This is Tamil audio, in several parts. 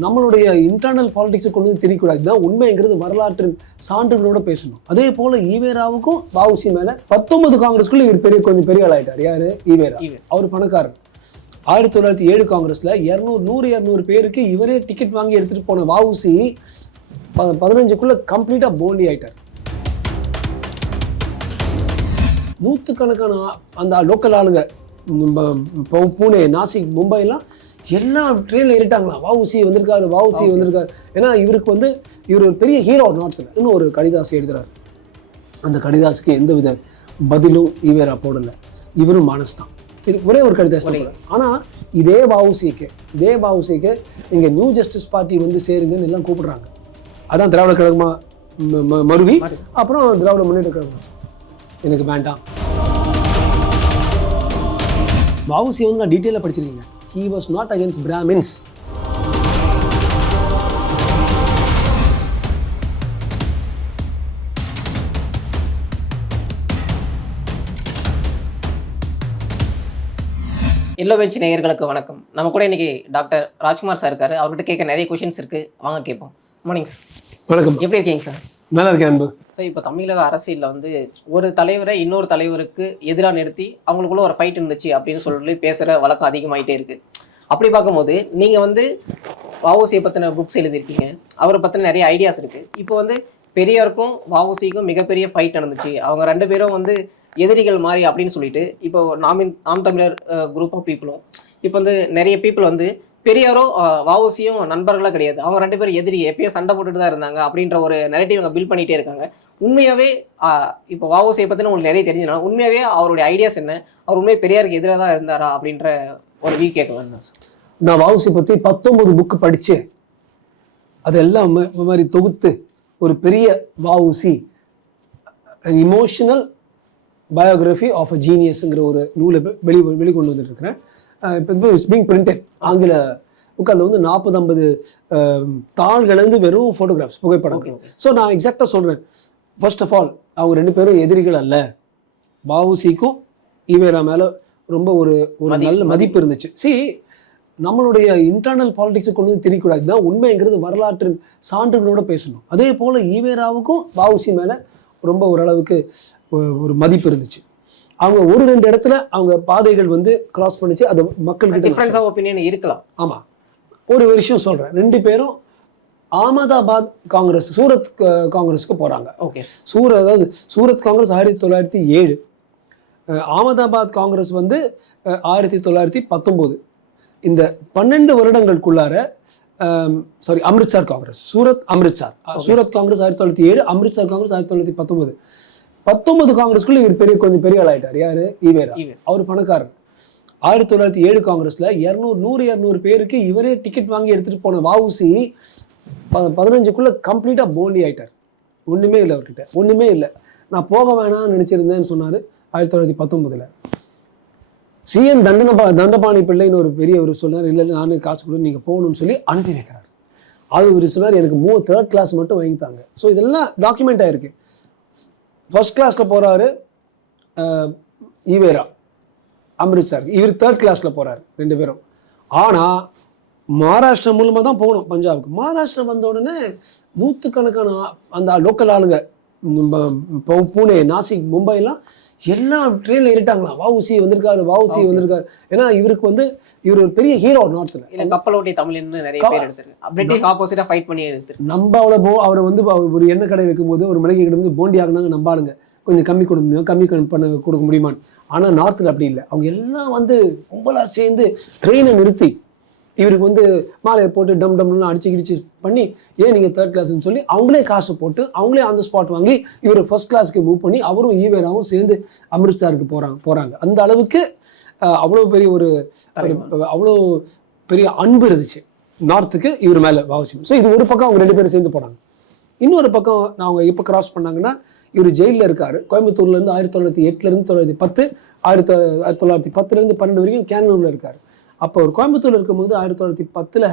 நம்மளுடைய இன்டர்னல் பாலிடிக்ஸை கொண்டு வந்து திரிக்கூடாது இதுதான் உண்மைங்கிறது வரலாற்றின் சான்றுகளோட பேசணும். அதே போல ஈவேராவுக்கும் வஉசி மேல பத்தொன்பது காங்கிரஸ்க்குள்ள இவர் பெரிய கொஞ்சம் பெரிய ஆள் ஆயிட்டார். யாரு? ஈவேரா. ஈவே. அவர் பணக்காரர். ஆயிரத்தி தொள்ளாயிரத்தி ஏழு காங்கிரஸ்ல இருநூறு நூறு இரநூறு பேருக்கு இவரே டிக்கெட் வாங்கி எடுத்துட்டு போன வஉசி ப- பதினஞ்சுக்குள்ள கம்ப்ளீட்டா போண்டி ஆயிட்டார். நூற்றுக்கணக்கான அந்த லோக்கல் ஆளுங்க பூனே நாசிக் மும்பைலாம் எல்லாம் ட்ரெயினில் ஏறிட்டாங்களாம் வஉசி வந்திருக்காரு வஉசி வந்திருக்காரு. ஏன்னா இவருக்கு வந்து இவர் ஒரு பெரிய ஹீரோ நார்த்தில் இன்னும் ஒரு கடிதாசு எழுதுறாரு அந்த கடிதாசுக்கு எந்த வித பதிலும் ஈவேரா போடல. இவரும் மானஸ் தான் திரு- ஒரே ஒரு கடிதாசு தான் போடுறாரு. ஆனா இதே வஉசிக்கு இதே வஉசிக்கு நீங்க நியூ ஜஸ்டிஸ் பார்ட்டி வந்து சேருங்கன்னு எல்லாம் கூப்பிடுறாங்க. அதான் திராவிட கழகமா ம- ம- மருவி. அப்புறம் திராவிட முன்னேற்ற கழகம். எனக்கு வேண்டாம். வஉசி வந்து நான் டீட்டெயிலாக படிச்சிருக்கீங்க. He was not against Brahmins yellow bench நேயர்களுக்கு வணக்கம். நம்ம கூட இன்னைக்கு டாக்டர் ராஜ்குமார் சார் இருக்காரு. அவர்கிட்ட கேட்க நிறைய கொஷின்ஸ் இருக்கு. வாங்க கேட்போம். மார்னிங் சார் வணக்கம். எப்படி இருக்கீங்க சார் நல்லா இருக்கேன் அன்பு. சார் இப்போ தமிழக அரசியலில் வந்து ஒரு தலைவரை இன்னொரு தலைவருக்கு எதிராக நிறுத்தி அவங்களுக்குள்ள ஒரு ஃபைட் இருந்துச்சு அப்படின்னு சொல்லி பேசுகிற வழக்கம் அதிகமாயிட்டே இருக்கு. அப்படி பார்க்கும்போது நீங்கள் வந்து வஉசியை பற்றின புக்ஸ் எழுதியிருக்கீங்க. அவரை பற்றின நிறைய ஐடியாஸ் இருக்குது இப்போ வந்து பெரியாருக்கும் வஉசிக்கும் மிகப்பெரிய ஃபைட் நடந்துச்சு. அவங்க ரெண்டு பேரும் வந்து எதிரிகள் மாதிரி அப்படின்னு சொல்லிட்டு இப்போ நாமின் நாம் தமிழர் குரூப் ஆஃப் பீப்புளும் இப்போ வந்து நிறைய பீப்புள் வந்து பெரியாரோ வாவுசியும் நண்பர்களாக கிடையாது. அவங்க ரெண்டு பேரும் எதிரி எப்பயும் சண்டை போட்டுட்டு தான் இருந்தாங்க அப்படின்ற ஒரு நெரட்டிவ் அவங்க பில்ட் பண்ணிட்டே இருக்காங்க. உண்மையாகவே இப்போ வாவுசியை பற்றின உங்களுக்கு நிறைய தெரிஞ்சதுனால உண்மையாகவே அவருடைய ஐடியாஸ் என்ன? அவர் உண்மையை பெரியாருக்கு எதிராக தான் இருந்தாரா அப்படின்ற ஒரு வியூ கேட்கலாம் சார் நான் வஉசி பற்றி பத்தொன்பது புக்கு படித்து அதெல்லாம் இந்த மாதிரி தொகுத்து ஒரு பெரிய VOC emotional biography of a ஜீனியஸ்ங்கிற ஒரு நூலை வெளி வெளிக்கொண்டு வந்துட்டு இருக்கிறேன் இப்போ இட்ஸ் பீங் பிரிண்டட் ஆங்கில புக் அதில் வந்து நாற்பது ஐம்பது தாள்கள்லேருந்து வெறும் ஃபோட்டோகிராஃப்ஸ் புகைப்படம். ஸோ நான் எக்ஸாக்டாக சொல்கிறேன் ஃபர்ஸ்ட் ஆஃப் ஆல் அவங்க ரெண்டு பேரும் எதிரிகள் அல்ல. வஉசிக்கும் ஈவேரா மேலே ரொம்ப ஒரு ஒரு நல்ல மதிப்பு இருந்துச்சு. சி நம்மளுடைய இன்டர்னல் பாலிடிக்ஸை கொண்டு வந்து திரிக்கூடாது இதுதான் உண்மைங்கிறது வரலாற்றின் சான்றுகளோட பேசணும். அதே போல் ஈவேராவுக்கும் வஉசி மேலே ரொம்ப ஓரளவுக்கு ஒரு மதிப்பு இருந்துச்சு. அவங்க ஒரு ரெண்டு இடத்துல அவங்க பாதைகள் வந்து கிராஸ் பண்ணிச்சு அது மக்கள்கிட்ட டிஃபரன்ஸ் ஆஃப் ஒப்பீனியன் இருக்கலாம். ஆமாம் ஒரு விஷயம் சொல்கிறேன் ரெண்டு பேரும் அகமதாபாத் காங்கிரஸ் சூரத் காங்கிரஸுக்கு போகிறாங்க ஓகே சூர அதாவது சூரத் காங்கிரஸ் ஆயிரத்தி தொள்ளாயிரத்தி ஏழு. அகமதாபாத் காங்கிரஸ் வந்து ஆயிரத்தி தொள்ளாயிரத்தி பத்தொம்போது. இந்த பன்னெண்டு வருடங்களுக்குள்ளார சாரி அம்ரித்சர் காங்கிரஸ். சூரத் அம்ரித்சர். சூரத் காங்கிரஸ் ஆயிரத்தி தொள்ளாயிரத்தி ஏழு அம்ரித்சர் காங்கிரஸ் ஆயிரத்தி தொள்ளாயிரத்தி பத்தொன்பது பத்தொன்பது காங்கிரஸ்க்குள்ள இவர் பெரிய கொஞ்சம் பெரிய ஆள் ஆயிட்டார் யாரு? ஈவேரா. ஈவே. அவர் பணக்காரர். ஆயிரத்தி தொள்ளாயிரத்தி ஏழு காங்கிரஸ்ல இருநூறு நூறு இரநூறு பேருக்கு இவரே டிக்கெட் வாங்கி எடுத்துட்டு போன வஉசி ப- பதினஞ்சுக்குள்ள கம்ப்ளீட்டா போண்டி ஆயிட்டார். ஒண்ணுமே இல்லை அவர்கிட்ட. ஒண்ணுமே இல்லை. நான் போக வேணாம்னு நினைச்சிருந்தேன்னு சொன்னாரு ஆயிரத்தி தொள்ளாயிரத்தி பத்தொன்பதுல. சிஎன் தண்டனபா தண்டபாணி பிள்ளைன்னு ஒரு பெரியவர் சொன்னார் இல்லை இல்லை நானே காசு கொடு நீங்கள் போகணும்னு சொல்லி அனுப்பி வைக்கிறார் அது சொன்னார் எனக்கு மூ தேர்ட் கிளாஸ் மட்டும் வாங்கி தாங்க ஸோ இதெல்லாம் டாக்குமெண்ட் ஆயிருக்கு. ஃபர்ஸ்ட் கிளாஸில் போகிறாரு ஈவேரா அம்ரித்சர் இவர் தேர்ட் கிளாஸில் போகிறாரு ரெண்டு பேரும். ஆனால் மகாராஷ்டிரா மூலமாக தான் போகணும் பஞ்சாபுக்கு. மகாராஷ்டிரா வந்த உடனே நூற்றுக்கணக்கான அந்த லோக்கல் ஆளுங்க பூனே நாசிக் மும்பைலாம் எல்லாம் ட்ரெயினில் ஏறிட்டாங்களாம் வஉசி வந்திருக்காரு வஉசி. வந்திருக்காரு. ஏன்னா இவருக்கு வந்து இவர் ஒரு பெரிய ஹீரோ நார்த்தில் இல்ல கப்பல் ஓட்டி தமிழ்னு நிறைய பேர் எடுத்திருக்கு பிரிட்டிஷ் ஆப்போசிட்டா ஃபைட் பண்ணி எடுத்திருக்கு நம்ம அவ்வளோ போ அவரை வந்து ஒரு எண்ணெய் கடை வைக்கும்போது ஒரு மளிகை கடை வந்து போண்டி ஆகினாங்க நம்பாளுங்க. கொஞ்சம் கம்மி கொடுக்க முடியும் கம்மி பண்ண கொடுக்க முடியுமான்னு. ஆனால் நார்த்தில் அப்படி இல்லை. அவங்க எல்லாம் வந்து கும்பலாக சேர்ந்து ட்ரெயினை நிறுத்தி இவருக்கு வந்து மாலையை போட்டு டம் டம்னு அடிச்சு கிடிச்சு பண்ணி ஏன் நீங்கள் தேர்ட் கிளாஸ்னு சொல்லி அவங்களே காசு போட்டு அவங்களே அந்த ஸ்பாட் வாங்கி இவர் ஃபர்ஸ்ட் கிளாஸ்க்கு மூவ் பண்ணி அவரும் ஈவேராவும் சேர்ந்து அமிர்த்சருக்கு போகிறாங்க போகிறாங்க அந்த அளவுக்கு அவ்வளோ பெரிய ஒரு அவ்வளோ பெரிய அன்பு இருந்துச்சு. நார்த்துக்கு இவர் மேலே அவசியம் ஸோ இது ஒரு பக்கம் அவங்க ரெண்டு பேரும் சேர்ந்து போனாங்க இன்னொரு பக்கம் நான் அவங்க எப்போ கிராஸ் பண்ணாங்கன்னா இவர் ஜெயிலில் இருக்காரு. கோயம்புத்தூர்லேருந்து ஆயிரத்தி தொள்ளாயிரத்தி எட்டுலேருந்து தொள்ளாயிரத்தி பத்து ஆயிரத்தி ஆயிரத்தி தொள்ளாயிரத்தி பத்துலேருந்து பன்னெண்டு வரைக்கும் கேனூரில் இருக்கார். அப்போ அவர் கோயம்புத்தூர்ல இருக்கும்போது ஆயிரத்தி தொள்ளாயிரத்தி பத்தில்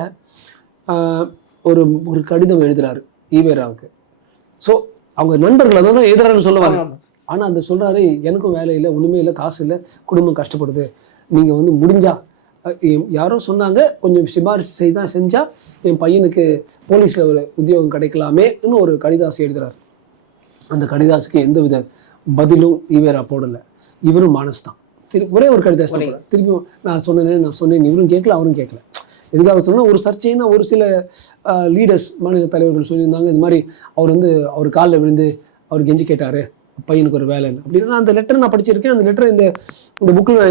ஒரு ஒரு கடிதம் எழுதுறாரு ஈவேராவுக்கு ஸோ அவங்க நண்பர்கள் அதான் தான் எழுதுறாருன்னு சொல்ல வரேன். ஆமா. ஆனா அந்த சொல்றாரு எனக்கும் வேலை இல்லை ஒண்ணுமே இல்லை காசு இல்லை குடும்பம் கஷ்டப்படுது. நீங்க வந்து முடிஞ்சா யாரோ சொன்னாங்க கொஞ்சம் சிபாரிசு செய்தா செஞ்சா என் பையனுக்கு போலீஸ்ல ஒரு உத்தியோகம் கிடைக்கலாமேன்னு ஒரு கடிதாசு எழுதுறாரு. அந்த கடிதாசுக்கு எந்தவித பதிலும் ஈவேரா போடல. இவரும் மானஸ் தான். திரு ஒரே ஒரு கடிதாசு தான் போடுறாரு. திருப்பியும் நான் சொன்னேன் நான் சொன்னேன் இவரும் கேட்கல அவரும் கேட்கல. எதுக்காக சொன்னா ஒரு சர்ச்சைன்னா ஒரு சில லீடர்ஸ் மாநில தலைவர்கள் சொல்லியிருந்தாங்க இது மாதிரி அவர் வந்து அவர் காலில் விழுந்து அவர் கெஞ்சி கேட்டாரு பையனுக்கு ஒரு வேலைன்னு. அப்படின்னா அந்த லெட்டர் நான் படிச்சிருக்கேன் அந்த லெட்டர் இந்த இந்த புக்கில்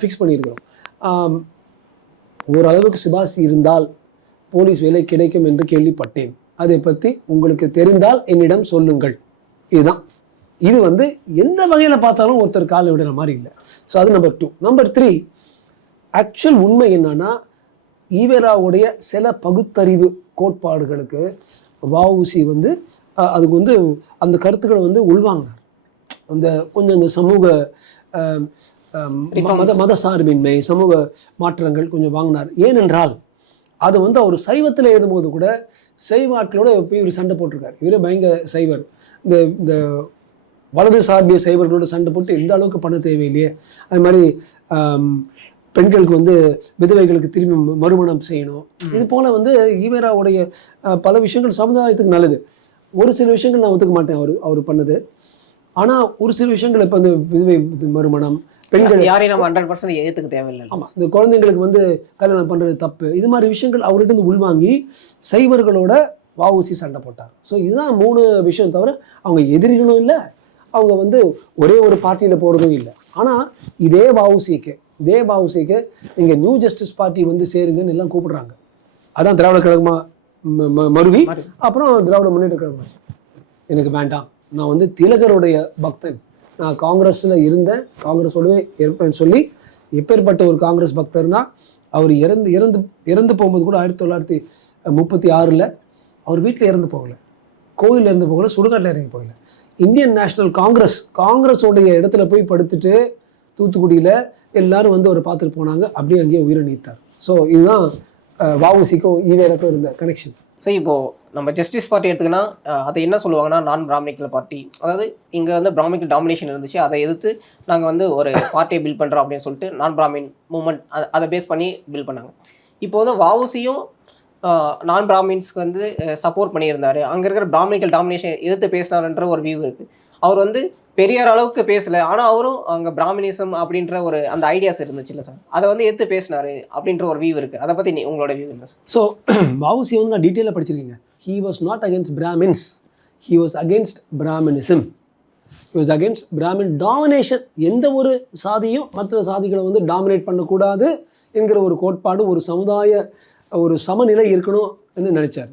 ஃபிக்ஸ் பண்ணியிருக்கிறோம். ஆம், ஓரளவுக்கு சிபாசி இருந்தால் போலீஸ் வேலை கிடைக்கும் என்று கேள்விப்பட்டேன். அதை பற்றி உங்களுக்கு தெரிந்தால் என்னிடம் சொல்லுங்கள். இதுதான். இது வந்து எந்த வகையில் பார்த்தாலும் ஒருத்தர் காலை விடுற மாதிரி இல்லை. ஸோ அது number two number three actual உண்மை என்னன்னா ஈவேராவுடைய சில பகுத்தறிவு கோட்பாடுகளுக்கு வஉசி வந்து அதுக்கு வந்து அந்த கருத்துக்களை வந்து உள்வாங்கினார். அந்த கொஞ்சம் அந்த சமூக மத மத சார்பின்மை சமூக மாற்றங்கள் கொஞ்சம் வாங்கினார். ஏனென்றால் அது வந்து அவர் சைவத்தில் எழுதும்போது கூட சைவாட்களோட போய் இவர் சண்டை போட்டிருக்காரு. இவரே பயங்கர சைவர். இந்த இந்த வலது சார்பிய சைவர்களோட சண்டை போட்டு எந்த அளவுக்கு பண்ண தேவையில்லையே? அது மாதிரி பெண்களுக்கு வந்து விதவைகளுக்கு திரும்பி மறுமணம் செய்யணும். இது போல வந்து ஈவேராவுடைய பல விஷயங்கள் சமுதாயத்துக்கு நல்லது. ஒரு சில விஷயங்கள் நான் ஒத்துக்க மாட்டேன் அவர் அவர் பண்ணது. ஆனா ஒரு சில விஷயங்கள் இப்போ இந்த விதவை மறுமணம் பெண்கள் யாரையும் நம்ம ஹண்ட்ரட் பர்சன்ட் ஏத்துக்க தேவையில்லை. ஆமா இந்த குழந்தைங்களுக்கு வந்து கல்யாணம் பண்றது தப்பு. இது மாதிரி விஷயங்கள் அவர்கிட்ட உள்வாங்கி சைவர்களோட வஉசி சண்டை போட்டார். ஸோ இதுதான் மூணு விஷயம் தவிர அவங்க எதிரிகளும் இல்லை அவங்க வந்து ஒரே ஒரு பார்ட்டியில போறதும் இல்லை. ஆனா இதே வஉசிக்கு இதே வஉசிக்கு நீங்க நியூ ஜஸ்டிஸ் பார்ட்டி வந்து சேருங்கன்னு எல்லாம் கூப்பிடுறாங்க. அதான் திராவிட கழகமா ம- ம- மருவி. அப்புறம் திராவிட முன்னேற்ற கழகம் எனக்கு வேண்டாம். நான் வந்து திலகருடைய பக்தன். நான் காங்கிரஸில் இருந்தேன். காங்கிரஸோடவே இருப்பேன்னு சொல்லி எப்பேற்பட்ட ஒரு காங்கிரஸ் பக்தர்னா அவர் இறந்து இறந்து இறந்து போகும்போது கூட ஆயிரத்தி தொள்ளாயிரத்தி முப்பத்தி ஆறில் அவர் வீட்டில் இறந்து போகல. கோயிலில் இறந்து போகல சுடுகாட்டில் இறங்கி போகல. இந்தியன் நேஷனல் காங்கிரஸ் காங்கிரஸோடைய இடத்துல போய் படுத்துட்டு தூத்துக்குடியில் எல்லாரும் வந்து அவர் பார்த்துட்டு போனாங்க. அப்படியே அங்கேயே உயிரை நீத்தார். ஸோ இதுதான் வஉசிக்கும் ஈவேராக்கும் இருந்த கனெக்ஷன் சரி இப்போது நம்ம ஜஸ்டிஸ் பார்ட்டி எடுத்துக்கினா அதை என்ன சொல்லுவாங்கன்னா நான் பிராமணிக்கல் பார்ட்டி அதாவது இங்கே வந்து பிராமணிக்கல் டாமினேஷன் இருந்துச்சு. அதை எதிர்த்து நாங்கள் வந்து ஒரு பார்ட்டியை பில்ட் பண்ணுறோம் அப்படின்னு சொல்லிட்டு நான் பிராமின் மூமெண்ட் அதை பேஸ் பண்ணி பில்ட் பண்ணாங்க. இப்போ வந்து வஉசியும் நான் பிராமின்ஸ்க்கு வந்து சப்போர்ட் பண்ணியிருந்தார். அங்கே இருக்கிற பிராமணிக்கல் டாமினேஷன் எதிர்த்து பேசினாருன்ற ஒரு வியூ இருக்குது அவர் வந்து பெரியார் அளவுக்கு பேசல. ஆனால் அவரும் அங்கே பிராமினிசம் அப்படின்ற ஒரு அந்த ஐடியாஸ் இருந்துச்சுல்ல சார் அதை வந்து எடுத்து பேசினார் அப்படின்ற ஒரு வியூ இருக்குது அதை பற்றி நீ உங்களோட வியூ என்ன சார் ஸோ வவுசி வந்து நான் டீட்டெயிலாக படிச்சிருக்கீங்க. He was not against Brahmins he was against Brahminism he was against Brahmin domination எந்த ஒரு சாதியும் மற்ற சாதிகளை வந்து டாமினேட் பண்ணக்கூடாது என்கிற ஒரு கோட்பாடு ஒரு சமுதாய ஒரு சமநிலை இருக்கணும் என்று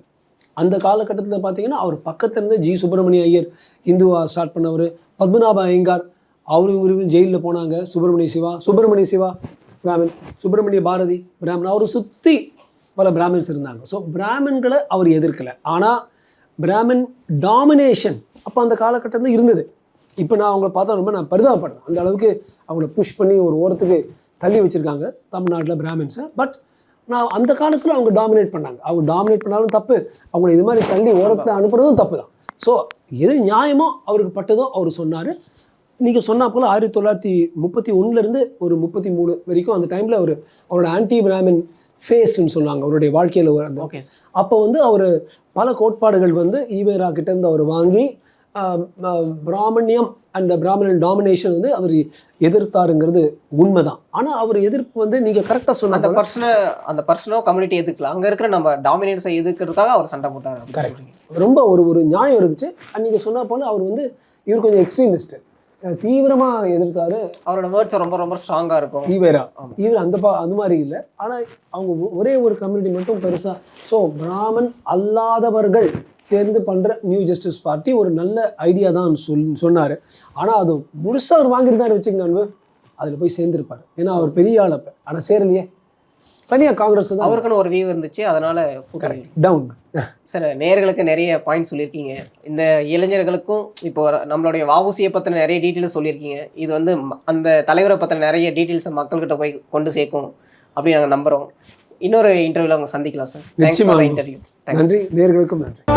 அந்த காலகட்டத்தில் பார்த்தீங்கன்னா அவர் பக்கத்தில் இருந்து ஜி சுப்பிரமணிய ஐயர் இந்துவா ஸ்டார்ட் பண்ணவர். பத்மநாப ஐயங்கார் அவரும் இவரும் ஜெயிலில் போனாங்க. சுப்பிரமணிய சிவா சுப்பிரமணிய சிவா பிராமின் சுப்பிரமணிய பாரதி பிராமின் அவரை சுற்றி பல பிராமின்ஸ் இருந்தாங்க. ஸோ பிராமின்களை அவர் எதிர்க்கலை. ஆனால் பிராமின் டாமினேஷன் அப்போ அந்த காலகட்டத்தில் இருந்தது. இப்போ நான் அவங்கள பார்த்தா ரொம்ப நான் பரிதாபப்படுறேன். அந்த அளவுக்கு அவங்கள புஷ் பண்ணி ஒரு ஓரத்துக்கு தள்ளி வச்சுருக்காங்க தமிழ்நாட்டில் பிராமின்ஸை. பட் நான் அந்த காலத்தில் அவங்க டாமினேட் பண்ணாங்க. அவங்க டாமினேட் பண்ணாலும் தப்பு. அவங்கள இது மாதிரி தள்ளி ஓரத்தில் அனுப்புறதும் தப்பு தான் ஸோ எது நியாயமோ அவருக்கு பட்டதோ அவர் சொன்னார். நீங்கள் சொன்னா போல் ஆயிரத்தி தொள்ளாயிரத்தி முப்பத்தி ஒன்றுலேருந்து ஒரு முப்பத்தி மூணு வரைக்கும் அந்த டைமில் அவர் அவரோட ஆன்டி பிராமின் ஃபேஸ்ன்னு சொல்லுவாங்க. அவருடைய வாழ்க்கையில் ஒரு அந்த ஓகே அப்போ வந்து அவர் பல கோட்பாடுகள் வந்து ஈவேரா கிட்ட இருந்து அவர் வாங்கி பிராமணியம் அண்ட் பிராமணன் டாமினேஷன் வந்து அவர் எதிர்த்தாருங்கிறது உண்மைதான் ஆனால் அவர் எதிர்ப்பு வந்து நீங்கள் கரெக்டாக அந்த சொன்ன பர்சனை அந்த பர்சனோ கம்யூனிட்டி எதுக்கல அங்க இருக்கிற நம்ம டாமினேட்ஸை எதுக்கிறதுக்காக அவர் சண்டை போட்டார். சொல்றீங்க. ரொம்ப ஒரு ஒரு நியாயம் இருந்துச்சு நீங்கள் சொன்ன போல அவர் வந்து இவர் கொஞ்சம் எக்ஸ்ட்ரீமிஸ்ட் தீவிரமாக எதிர்த்தாரு. அவரோட வேர்ட்ஸ் ரொம்ப ரொம்ப ஸ்ட்ராங்கா இருக்கும். ஈவேரா. இவர் அந்த பா அந்த மாதிரி இல்லை. ஆனால் அவங்க ஒரே ஒரு கம்யூனிட்டி மட்டும் பெருசா. ஸோ பிராமன் அல்லாதவர்கள் சேர்ந்து பண்ற நியூ ஜஸ்டிஸ் பார்ட்டி ஒரு நல்ல ஐடியா தான் சொல் சொன்னார். ஆனால் அது முழுசா அவர் வாங்கியிருந்தாரு வச்சுக்கோங்க அதில் போய் சேர்ந்திருப்பாரு. ஏன்னா அவர் பெரிய ஆள் அப்போ. ஆனால் சேரலையே. தனியாக காங்கிரஸ் தான். அவருக்குன்னு ஒரு வியூ இருந்துச்சு அதனால. டவுன் சார் நேர்களுக்கு நிறைய பாயிண்ட் சொல்லியிருக்கீங்க. இந்த இளைஞர்களுக்கும் இப்போ நம்மளுடைய வாவுசியை பற்றின நிறைய டீட்டெயில்ஸ் சொல்லியிருக்கீங்க. இது வந்து அந்த தலைவரை பற்றின நிறைய டீட்டெயில்ஸை மக்கள்கிட்ட போய் கொண்டு சேர்க்கும் அப்படின்னு நாங்கள் நம்புகிறோம் இன்னொரு இன்டர்வியூவில் அவங்க சந்திக்கலாம் சார். தேங்க்ஸ் நிச்சயமா. ஃபார் இன்டர்வியூ நன்றி. நேர்களுக்கும் நன்றி.